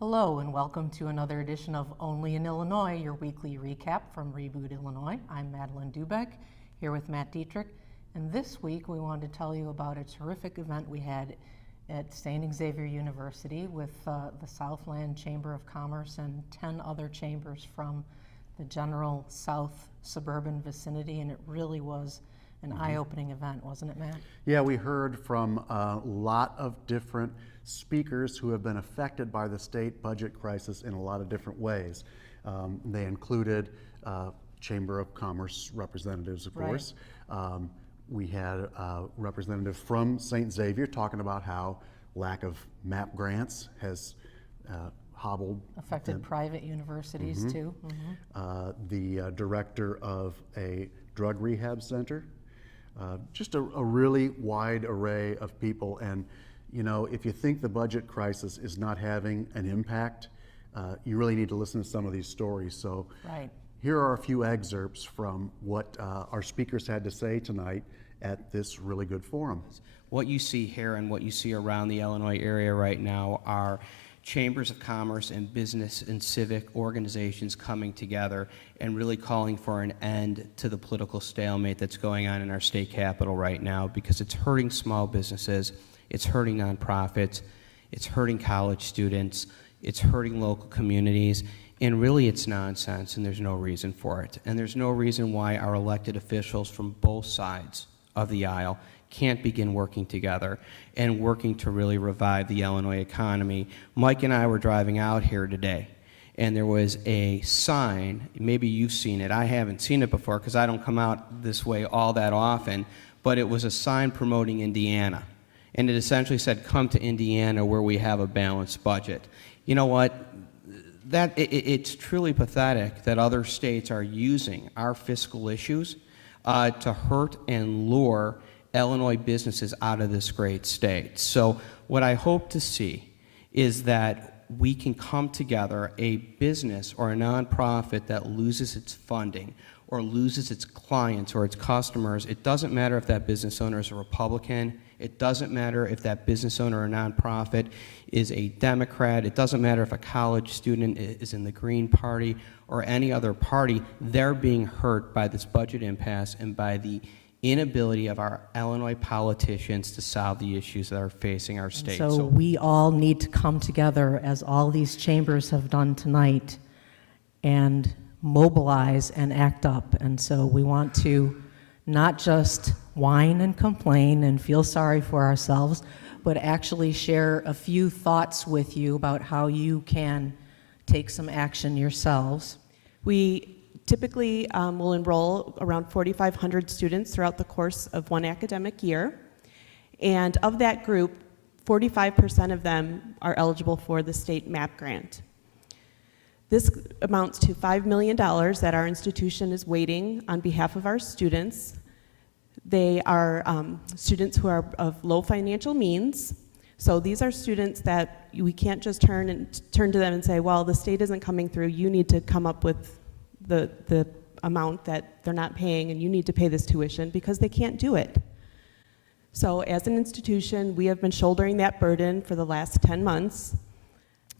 Hello and welcome to another edition of Only in Illinois, your weekly recap from Reboot Illinois. I'm Madeline Dubeck, here with Matt Dietrich, and this week we wanted to tell you about a terrific event we had at St. Xavier University with the Southland Chamber of Commerce and 10 other chambers from the general south suburban vicinity, and it really was an eye-opening event, wasn't it, Matt? Yeah, we heard from a lot of different speakers who have been affected by the state budget crisis in a lot of different ways. They included Chamber of Commerce representatives, of course. We had a representative from St. Xavier talking about how lack of MAP grants has affected private universities too. The director of a drug rehab center. Just a really wide array of people. And you know, if you think the budget crisis is not having an impact, you really need to listen to some of these stories. So here are a few excerpts from what our speakers had to say tonight at this really good forum. What you see here and what you see around the Illinois area right now are chambers of commerce and business and civic organizations coming together and really calling for an end to the political stalemate that's going on in our state capitol right now, because it's hurting small businesses, it's hurting nonprofits, it's hurting college students, it's hurting local communities, and really it's nonsense and there's no reason for it. And there's no reason why our elected officials from both sides of the aisle can't begin working together and working to really revive the Illinois economy. Mike and I were driving out here today, and there was a sign, maybe you've seen it, I haven't seen it before because I don't come out this way all that often, but it was a sign promoting Indiana. And it essentially said, come to Indiana where we have a balanced budget. You know what? It's truly pathetic that other states are using our fiscal issues to hurt and lure Illinois businesses out of this great state. So what I hope to see is that we can come together, a business or a nonprofit that loses its funding or loses its clients or its customers. It doesn't matter if that business owner is a Republican. It doesn't matter if that business owner or nonprofit is a Democrat. It doesn't matter if a college student is in the Green Party or any other party. They're being hurt by this budget impasse and by the inability of our Illinois politicians to solve the issues that are facing our state. So we all need to come together, as all these chambers have done tonight, and mobilize and act up. And so we want to not just whine and complain and feel sorry for ourselves, but actually share a few thoughts with you about how you can take some action yourselves. We typically will enroll around 4,500 students throughout the course of one academic year. And of that group, 45% of them are eligible for the state MAP grant. This amounts to $5 million that our institution is waiting on behalf of our students. They are students who are of low financial means. So these are students that we can't just turn to them and say, well, the state isn't coming through, you need to come up with the amount that they're not paying, and you need to pay this tuition, because they can't do it. So as an institution, we have been shouldering that burden for the last 10 months.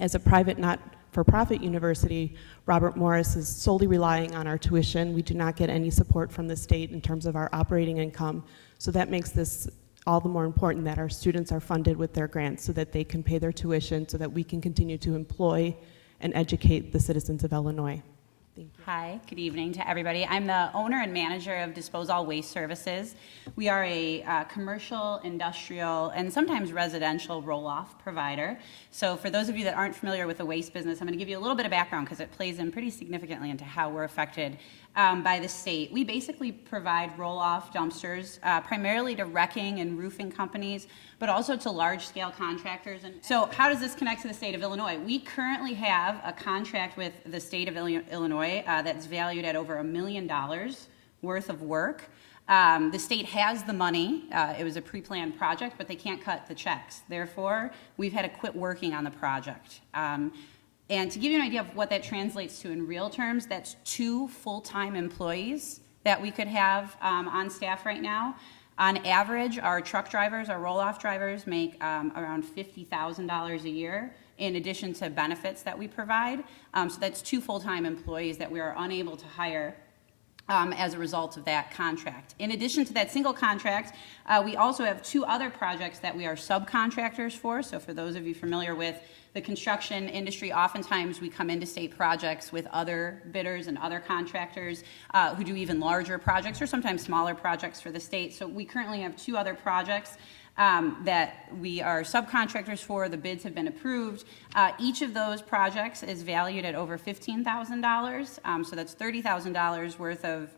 As a private, not-for-profit university, Robert Morris is solely relying on our tuition. We do not get any support from the state in terms of our operating income. So that makes this all the more important that our students are funded with their grants so that they can pay their tuition, so that we can continue to employ and educate the citizens of Illinois. Thank you. Hi, good evening to everybody. I'm the owner and manager of Disposal Waste Services. We are a commercial, industrial, and sometimes residential roll-off provider. So for those of you that aren't familiar with the waste business, I'm going to give you a little bit of background because it plays in pretty significantly into how we're affected by the state. We basically provide roll-off dumpsters primarily to wrecking and roofing companies, but also to large-scale contractors. And so how does this connect to the state of Illinois? We currently have a contract with the state of Illinois that's valued at over $1 million worth of work. The state has the money. It was a pre-planned project, but they can't cut the checks. Therefore, we've had to quit working on the project. And to give you an idea of what that translates to in real terms, that's 2 full-time employees that we could have on staff right now. On average, our truck drivers, our roll-off drivers make around $50,000 a year. in addition to benefits that we provide. So that's 2 full-time employees that we are unable to hire as a result of that contract. In addition to that single contract, we also have 2 other projects that we are subcontractors for. So for those of you familiar with the construction industry, oftentimes we come into state projects with other bidders and other contractors who do even larger projects or sometimes smaller projects for the state. So we currently have 2 other projects that we are subcontractors for. The bids have been approved. Each of those projects is valued at over $15,000. So that's $30,000 worth of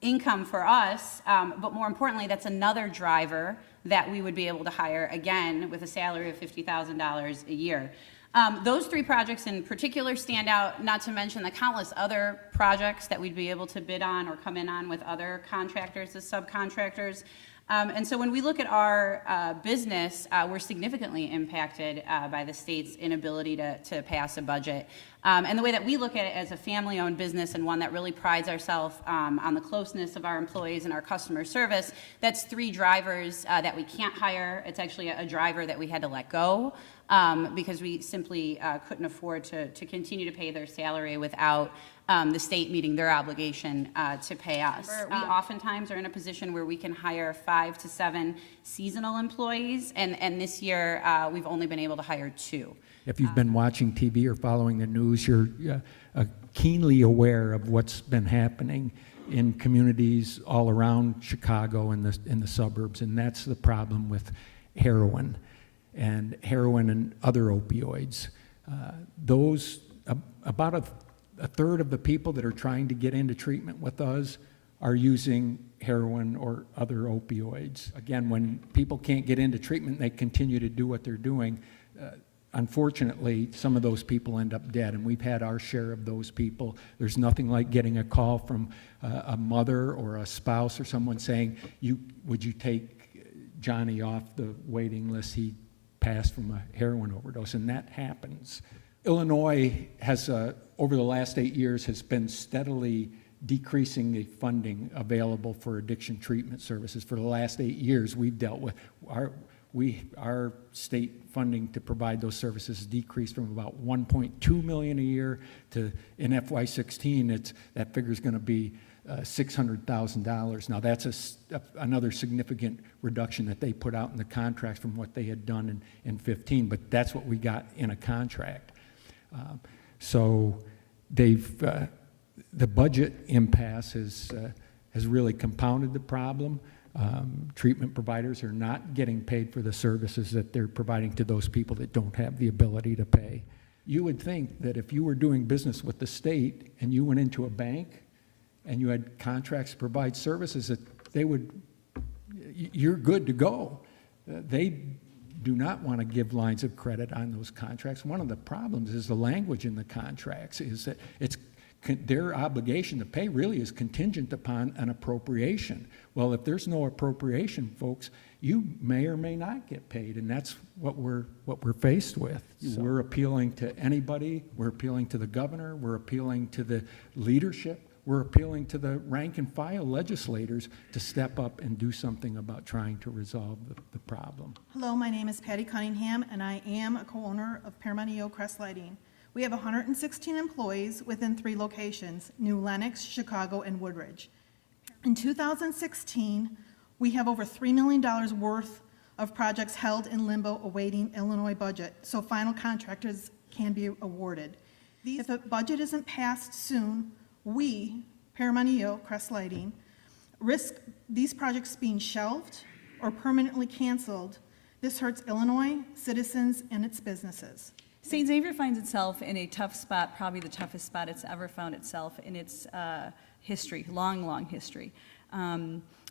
income for us. But more importantly, that's another driver that we would be able to hire again with a salary of $50,000 a year. Those 3 projects in particular stand out, not to mention the countless other projects that we'd be able to bid on or come in on with other contractors as subcontractors. And so when we look at our business, we're significantly impacted by the state's inability to pass a budget. And the way that we look at it as a family-owned business and one that really prides ourselves on the closeness of our employees and our customer service, that's 3 drivers that we can't hire. It's actually a driver that we had to let go because we simply couldn't afford to continue to pay their salary without the state meeting their obligation to pay us. We oftentimes are in a position where we can hire 5 to 7 seasonal employees, and this year we've only been able to hire 2. If you've been watching TV or following the news, you're keenly aware of what's been happening in communities all around Chicago and in the suburbs, and that's the problem with heroin and other opioids. About a third of the people that are trying to get into treatment with us are using heroin or other opioids. Again, when people can't get into treatment, they continue to do what they're doing. Unfortunately, some of those people end up dead, and we've had our share of those people. There's nothing like getting a call from a mother or a spouse or someone saying, would you take Johnny off the waiting list? He passed from a heroin overdose, and that happens. Illinois has, over the last 8 years, has been steadily decreasing the funding available for addiction treatment services. For the last 8 years, we've dealt with our state funding to provide those services has decreased from about $1.2 million a year to, in FY16, that figure is going to be $600,000. Now that's another significant reduction that they put out in the contracts from what they had done in 15, but that's what we got in a contract. So the budget impasse has really compounded the problem. Treatment providers are not getting paid for the services that they're providing to those people that don't have the ability to pay. You would think that if you were doing business with the state and you went into a bank and you had contracts to provide services, that you're good to go. They do not want to give lines of credit on those contracts. One of the problems is the language in the contracts is that their obligation to pay really is contingent upon an appropriation. Well, if there's no appropriation, folks, you may or may not get paid, and that's what we're faced with. So we're appealing to anybody. We're appealing to the governor. We're appealing to the leadership. We're appealing to the rank and file legislators to step up and do something about trying to resolve the problem. Hello, my name is Patty Cunningham, and I am a co-owner of Paramount EO Crest Lighting. We have 116 employees within 3 locations, New Lenox, Chicago, and Woodridge. In 2016, we have over $3 million worth of projects held in limbo awaiting Illinois budget, so final contractors can be awarded. If the budget isn't passed soon, we, Paramount EO Crest Lighting, risk these projects being shelved or permanently canceled. This hurts Illinois, citizens, and its businesses. St. Xavier finds itself in a tough spot, probably the toughest spot it's ever found itself in its history, long history.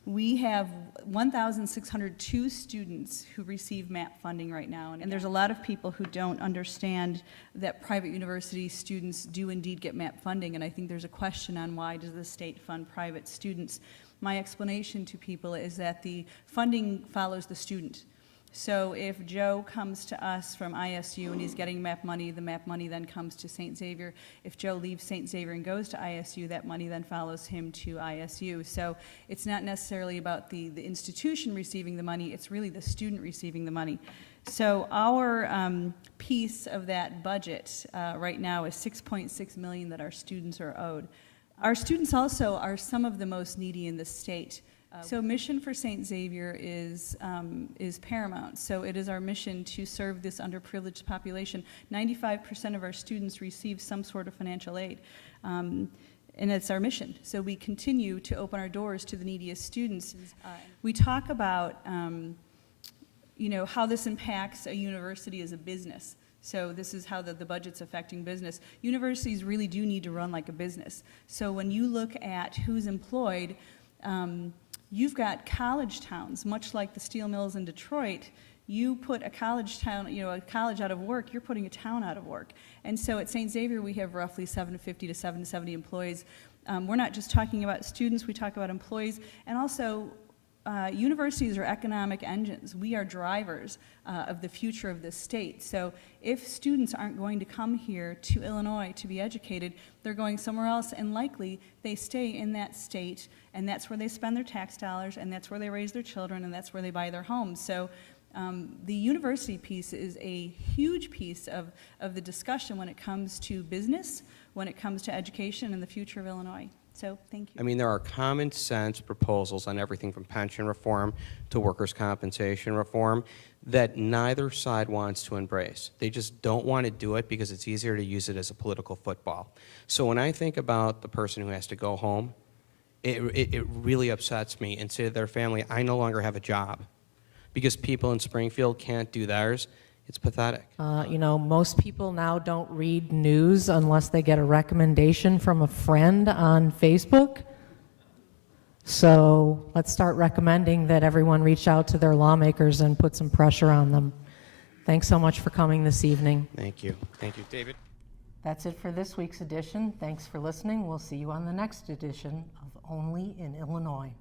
We have 1,602 students who receive MAP funding right now, and there's a lot of people who don't understand that private university students do indeed get MAP funding, and I think there's a question on why does the state fund private students. My explanation to people is that the funding follows the student. So if Joe comes to us from ISU and he's getting MAP money, the MAP money then comes to St. Xavier. If Joe leaves St. Xavier and goes to ISU, that money then follows him to ISU. So it's not necessarily about the institution receiving the money, it's really the student receiving the money. So our piece of that budget right now is $6.6 million that our students are owed. Our students also are some of the most needy in the state. So mission for St. Xavier is paramount. So it is our mission to serve this underprivileged population. 95% of our students receive some sort of financial aid. And it's our mission. So we continue to open our doors to the neediest students. We talk about how this impacts a university as a business. So this is how the budget's affecting business. Universities really do need to run like a business. So when you look at who's employed, you've got college towns, much like the steel mills in Detroit. You put a college town, a college out of work, you're putting a town out of work. And so at St. Xavier, we have roughly 750 to 770 employees. We're not just talking about students, we talk about employees. And also, universities are economic engines. We are drivers of the future of this state. So if students aren't going to come here to Illinois to be educated, they're going somewhere else, and likely they stay in that state, and that's where they spend their tax dollars, and that's where they raise their children, and that's where they buy their homes. So the university piece is a huge piece of the discussion when it comes to business, when it comes to education and the future of Illinois. So, thank you. I mean, there are common sense proposals on everything from pension reform to workers' compensation reform that neither side wants to embrace. They just don't want to do it because it's easier to use it as a political football. So when I think about the person who has to go home, it really upsets me and say to their family, I no longer have a job because people in Springfield can't do theirs. It's pathetic. Most people now don't read news unless they get a recommendation from a friend on Facebook. So let's start recommending that everyone reach out to their lawmakers and put some pressure on them. Thanks so much for coming this evening. Thank you. Thank you, David. That's it for this week's edition. Thanks for listening. We'll see you on the next edition of Only in Illinois.